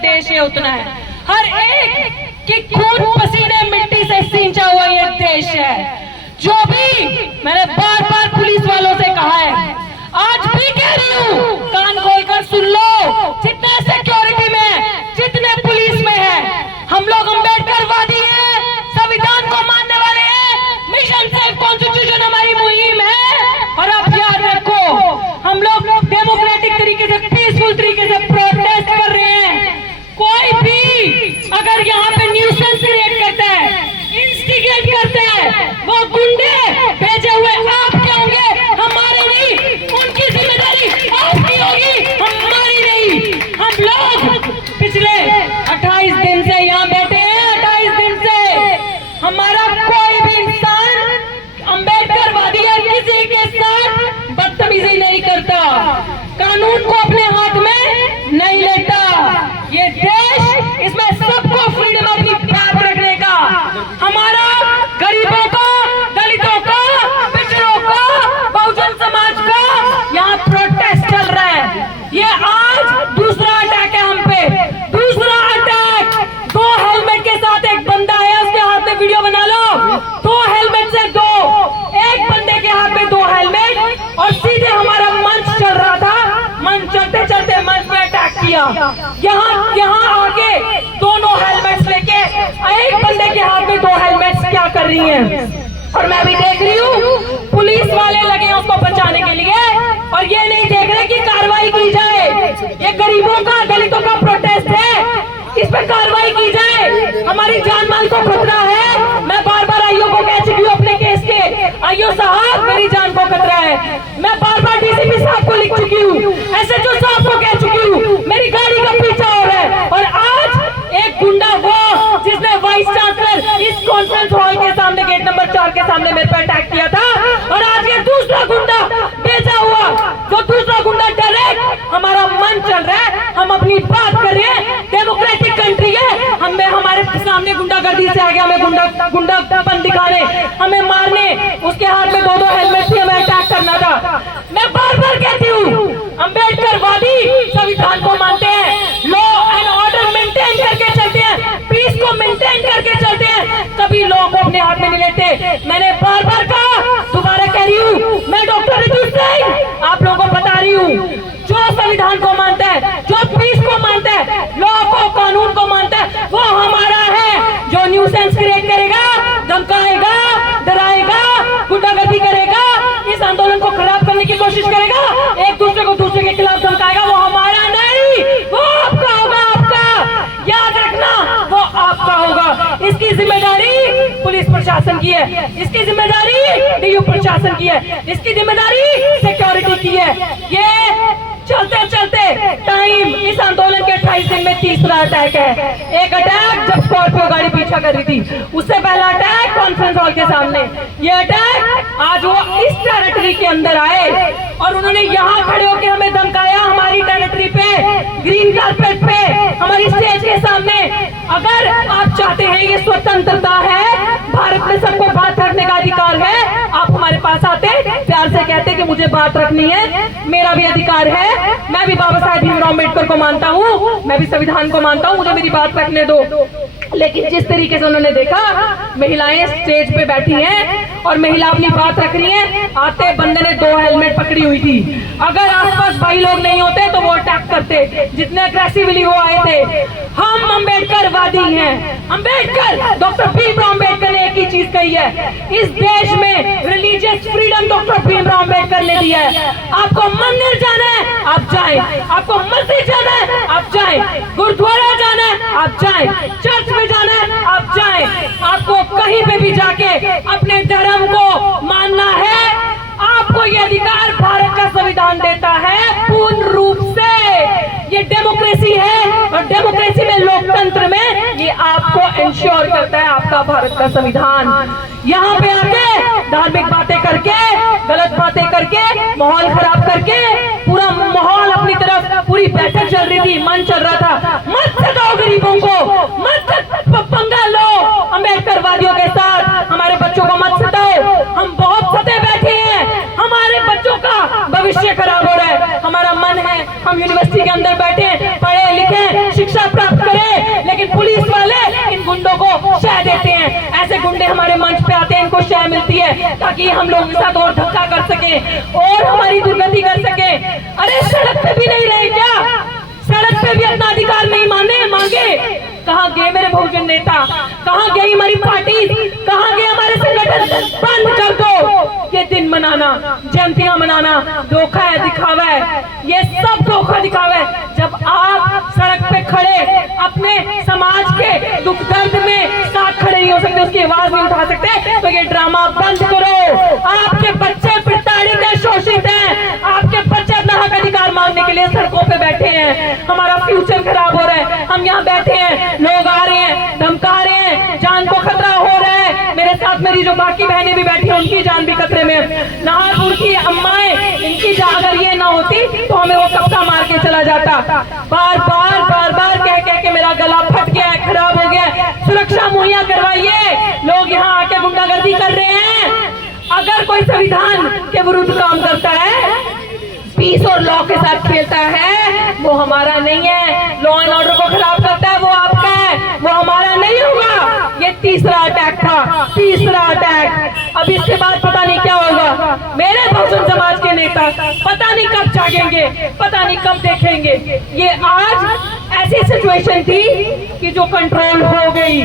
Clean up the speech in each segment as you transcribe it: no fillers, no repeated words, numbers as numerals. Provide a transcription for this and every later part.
देश है उतना है। हर एक की खून पसीने मिट्टी से सींचा हुआ ये देश है। जो भी मैंने बार बार पुलिस वालों से कहा है, आज भी कह रही हूँ, कान खोलकर सुन लो, जितने सिक्योरिटी में, जितने पुलिस में है, हम लोग अम्बेडकरवादी हैं, संविधान को मानने वाले हैं। मिशन सेफ कॉन्स्टिट्यूशन हमारी मुहिम है। और आप याद रखो, हम लोग डेमोक्रेटिक तरीके से, पीसफुल तरीके से प्रोटेस्ट कर रहे हैं। कोई भी अगर यहाँ पे न्यूसेंस क्रिएट करता है, इंस्टिगेट करता है, वो गुंडे भेजे हुए आपके होंगे, हमारे नहीं। उनकी जिम्मेदारी आपकी होगी, हमारी नहीं। हम लोग पिछले 28 दिन से यहाँ बैठे हैं। 28 दिन से हमारा कोई भी इंसान अम्बेडकरवादी है, किसी के साथ बदतमीजी नहीं करता, कानून को अपने हाथ में नहीं लेता। ये देश, इसमें सबको फ्रीडम अपनी बात रखने का, हमारा गरीबों का, दलितों का, पिछड़ों का, बहुजन समाज का यहाँ प्रोटेस्ट चल रहा है। ये आज दूसरा अटैक है हम पे, दूसरा अटैक। 2 हेलमेट के साथ एक बंदा है, उसके हाथ में वीडियो बना लो। 2 हेलमेट से 2, एक बंदे के हाथ में 2 हेलमेट, और सीधे हमारा मंच चल रहा था, मंच चलते चलते मंच पे अटैक किया। यहाँ आके दोनों हेलमेट्स लेके, एक बंदे के हाथ में 2 हेलमेट्स क्या कर रही हैं। और मैं भी देख रही हूँ, पुलिस वाले लगे हैं उसको बचाने के लिए, और ये नहीं देख रहे कि कार्रवाई की जाए। ये गरीबों का, दलितों का प्रोटेस्ट है, इस पर कार्रवाई की जाए। हमारी जान माल को खतरा है। मैं बार बार आईओ को कह चुकी हूँ अपने केस के, आईओ साहब मेरी जान को खतरा है। मैं बार बार डीसीपी साहब को लिख चुकी हूँ, एसएचओ साहब को कह चुकी हूँ, मेरी गाड़ी का पीछा हो रहा है। और आज एक गुंडा, वो जिसने वाइस चांसलर इस कॉन्फ्रेंस हॉल के सामने, गेट नंबर 4 के सामने मेरे पर अटैक किया था, और आज ये दूसरा गुंडा भेजा हुआ, जो दूसरा गुंडा डायरेक्ट हमारा मन चल रहा है। हम अपनी बात कर रहे हैं, डेमोक्रेटिक कंट्री है, हमें हमारे सामने गुंडागर्दी से आगे हमें गुंडापन दिखाने, हमें मारने, उसके हाथ में 2 हेलमेट थी, हमें अटैक करना था। मैं बार बार कहती हूँ, अम्बेडकरवादी संविधान को मानते हैं, लॉ एंड ऑर्डर मेंटेन करके चलते हैं, पीस को मेंटेन करके चलते हैं, कभी लॉ को अपने हाथ में नहीं लेते। मैंने बार बार कहा, दोबारा कह रही हूँ, मैं डॉक्टर रितु सिंह आप लोगों को बता रही हूँ, जो संविधान को मानता है, जो पीस को मानता है, लॉ को, कानून को मानता है, वो हमारा है। जो न्यूसेंस क्रिएट करेगा, धमकाएगा, डराएगा, गुंडागर्दी करेगा, इस आंदोलन को खराब करने की कोशिश करेगा, एक दूसरे को दूसरे के खिलाफ धमकाएगा, वो हमारा नहीं, वो आपका होगा। आपका याद रखना, वो आपका होगा। इसकी जिम्मेदारी पुलिस प्रशासन की है, इसकी जिम्मेदारी डीयू प्रशासन की है, इसकी जिम्मेदारी सिक्योरिटी की है। ये चलते चलते टाइम, इस आंदोलन के 28 दिन में तीसरा अटैक है। एक अटैक जब स्कॉर्पियो गाड़ी पीछा कर रही थी, उससे पहला अटैक कॉन्फ्रेंस हॉल के सामने। ये अटैक आज वो इस टेरिटरी के अंदर आए और उन्होंने यहाँ खड़े होकर हमें धमकाया, हमारी टेरिटरी पे, ग्रीन कारपेट पे, हमारी स्टेज के सामने। अगर आप चाहते हैं, ये स्वतंत्रता है, भारत में सबको बात रखने का अधिकार है, आप हमारे पास आते, प्यार से कहते कि मुझे बात रखनी है, मेरा भी अधिकार है, मैं भी बाबा साहेब भीमराव अम्बेडकर को मानता हूँ, मैं भी संविधान को मानता हूँ, मुझे मेरी बात रखने दो। लेकिन जिस तरीके से उन्होंने देखा, महिलाएं स्टेज पे बैठी हैं और महिला अपनी बात रख रही है, आते बंदे ने 2 हेलमेट पकड़ी हुई थी। अगर आसपास भाई लोग नहीं होते तो वो अटैक करते, जितने अग्रेसिवली वो आए थे। हम अम्बेडकरवादी हैं। अम्बेडकर, डॉक्टर भीमराव अम्बेडकर ने एक ही चीज कही है, इस देश में religious freedom doctor Bhimrao Ambedkar ने दिया है। आपको मंदिर जाना है आप जाएं, आपको मस्जिद जाना है आप जाएं, गुरुद्वारा जाना है आप जाएं, चर्च में जाना है आप जाएं, आपको कहीं पे भी जाके अपने धर्म को मानना है। आपको ये अधिकार भारत का संविधान देता है पूर्ण रूप से। ये डेमोक्रेसी है और डेमोक्रेसी में, लोकतंत्र में, ये आपको इंश्योर करता है आपका भारत का संविधान। यहाँ पे आके धार्मिक बातें करके, गलत बातें करके, माहौल खराब करके, पूरा माहौल अपनी तरफ, पूरी बैठक चल रही थी, मन चल रहा था, मत सताओ गरीबों को, मत पंगा लो अम्बेडकरवादियों के साथ, हमारे बच्चों को मत सताओ। हम बहुत सते बैठे हैं, हमारे बच्चों का भविष्य खराब हो रहा है, हमारा मन है हम यूनिवर्सिटी के अंदर बैठे, पढ़े लिखे, शिक्षा शिक्षा प्राप्त करे, लेकिन पुलिस वाले इन गुंडों को शह देते हैं। ऐसे गुंडे हमारे मंच पे आते हैं, इनको शह मिलती है ताकि हम लोगों के साथ और धक्का कर सके और हमारी दुर्गति कर सके। अरे सड़क पे भी नहीं रहे क्या? सड़क पे भी अपना अधिकार नहीं मांगे? कहाँ गए मेरे बहुजन नेता? कहाँ गई हमारी पार्टी? कहाँ गए हमारे संगठन? बंद कर दो ये दिन मनाना, जयंतियां मनाना। धोखा है, दिखावा है, ये सब धोखा दिखावा है। जब आप सड़क पे खड़े अपने समाज के दुख दर्द में साथ खड़े नहीं हो सकते, उसकी आवाज नहीं उठा सकते, तो ये ड्रामा बंद करो। आपके बच्चे प्रताड़ित हैं, शोषित हैं, आपके बच्चे अपना हक अधिकार मांगने के लिए सड़कों पे बैठे हैं। हमारा फ्यूचर खराब हो रहा है, हम यहाँ बैठे हैं, लोग आ रहे हैं, धमका रहे हैं, जान को खतरा हो रहा है। मेरे साथ मेरी जो बाकी बहनें भी बैठी हैं, उनकी जान भी खतरे में। नाहरपुर की अम्माएं, इनकी अगर ये ना होती तो हमें वो कब्जा मार के चला जाता। बार बार कह के मेरा गला फट गया है, खराब हो गया है। सुरक्षा मुहैया करवाइए। लोग यहाँ आके गुंडागर्दी कर रहे हैं। अगर कोई संविधान के विरुद्ध काम करता है, पीस और लॉ के साथ खेलता है, वो हमारा नहीं है। लॉ एंड ऑर्डर को खराब करता है, वो आपका है, वो हमारा नहीं होगा। ये तीसरा अटैक था, तीसरा अटैक। अब इसके बाद पता नहीं क्या होगा। मेरे बहुजन समाज के नेता पता नहीं कब जागेंगे, पता नहीं कब देखेंगे। ये आज ऐसी सिचुएशन थी कि जो कंट्रोल हो गई।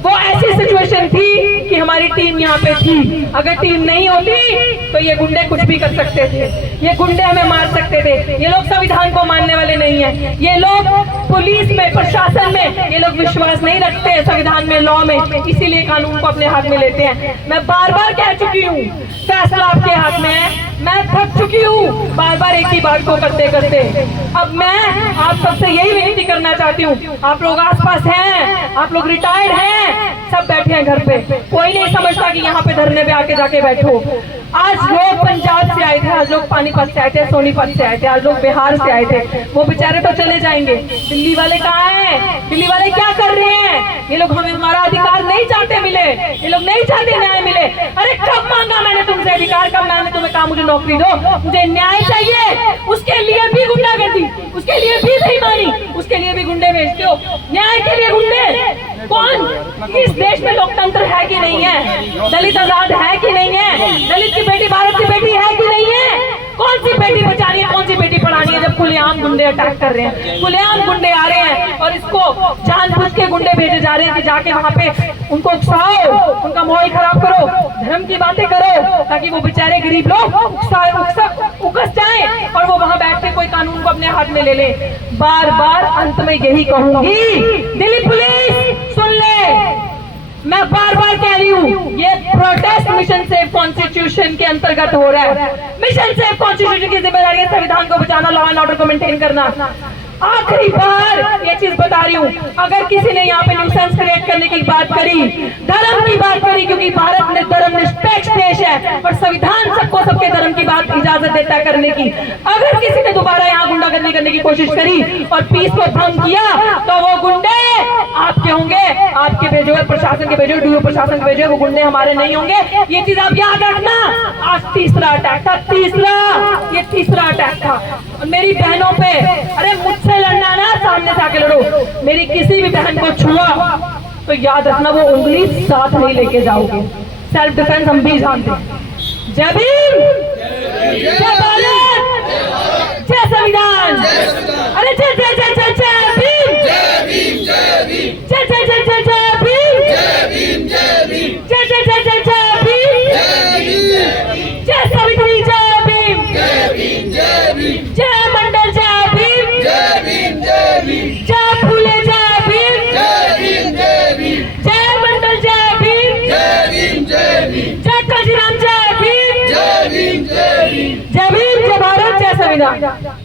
वो ऐसी सिचुएशन थी कि हमारी टीम यहाँ पे थी। अगर टीम नहीं होती तो ये गुंडे कुछ भी कर सकते थे, ये गुंडे हमें मार सकते थे। ये लोग संविधान को मानने वाले नहीं है। ये लोग पुलिस में, प्रशासन में ये लोग विश्वास नहीं रखते, संविधान में, लॉ में, इसीलिए कानून को अपने हाथ में लेते हैं। मैं बार बार कह चुकी हूँ, फैसला आपके हाथ में है। मैं थक चुकी हूँ बार बार एक ही बात को करते करते। अब मैं आप सबसे यही विनती करना चाहती हूँ, आप लोग आसपास हैं, आप लोग रिटायर्ड हैं, सब बैठे हैं घर पे, कोई नहीं समझता कि यहाँ पे धरने पे आके जाके बैठो। आज लोग पंजाब से आए थे, आज लोग पानीपत से आए थे, सोनीपत से आए थे, आज लोग बिहार से आए थे। वो बेचारे तो चले जाएंगे, दिल्ली वाले कहाँ हैं? दिल्ली वाले क्या कर रहे हैं? ये लोग हमें हमारा अधिकार नहीं चाहते मिले, ये लोग नहीं चाहते न्याय मिले। अरे कब मांगा मैंने तुमसे अधिकार? कब मैंने तुम्हें कहा मुझे नौकरी दो? मुझे न्याय चाहिए, उसके लिए भी गुंडागर्दी, उसके लिए भी बेईमानी, उसके लिए भी गुंडे भेजते हो। न्याय के लिए गुंडे कौन? इस देश में लोकतंत्र है कि नहीं है? दलित आजाद है कि नहीं है? दलित की बेटी भारत की बेटी है कि नहीं है? कौन सी बेटी बचानी है, कौन सी बेटी पढ़ानी है, जब खुलेआम गुंडे अटैक कर रहे हैं, खुलेआम गुंडे आ रहे हैं और इसको जानबूझ के गुंडे भेजे जा रहे हैं कि जाके वहां पे उनको उकसाओ, उनका माहौल खराब करो, धर्म की बातें करो, ताकि वो बेचारे गरीब लोग उकस जाए और वो वहां बैठ के कोई कानून को अपने हाथ में ले ले। बार बार अंत में यही कहूंगी, दिल्ली पुलिस सुन ले, मैं बार बार कह रही हूँ, ये प्रोटेस्ट मिशन सेव कॉन्स्टिट्यूशन के अंतर्गत हो रहा है। मिशन सेव कॉन्स्टिट्यूशन की जिम्मेदारी है संविधान को बचाना, लॉ एंड ऑर्डर को मेंटेन करना। आखिरी बार ये चीज बता रही हूँ, अगर किसी ने यहाँ पे न्यूसेंस क्रिएट करने की बात करी, धर्म की बात करी, क्योंकि भारत में धर्म निरपेक्ष देश है और संविधान सबको सबके धर्म की बात इजाजत देता है करने की। अगर किसी ने दोबारा यहाँ गुंडागर्दी करने की कोशिश करी और पीस को भंग किया, तो वो गुंडे आपके होंगे, आपके भेजे हुए प्रशासन के भेजे हुए, डीओ प्रशासन के भेजे हुए, वो गुंडे हमारे नहीं होंगे। ये चीज आप याद रखना। आज तीसरा अटैक था, ये तीसरा अटैक था। और मेरी बहनों पे, अरे मुझसे लड़ना ना, सामने से आके लड़ो। मेरी किसी भी बहन को छुआ तो याद रखना, वो उंगली साथ नहीं लेके जाओगे। सेल्फ डिफेंस हम भी जानते हैं। जय भीम, जय भारत, जय संविधान। अरे जय जय जय जय जय भीम, जय भीम, जय भीम, जय जय जय जय जय भीम, जय भीम, जय भीम, जय जय जय जय जय भीम, जय भीम, जय सावित्री, जय भीम, जय भीम, जय भीम, जय मंडल, जय भीम, जय भीम, जय भीम, जय फूले, जय भीम, जय भीम, जय भीम, जय मंडल, जय भीम, जय भीम, जय भीम, जय काजीराम, जय भीम, जय भीम, जय भीम, जय भीम, जय भारत, जय संविधान।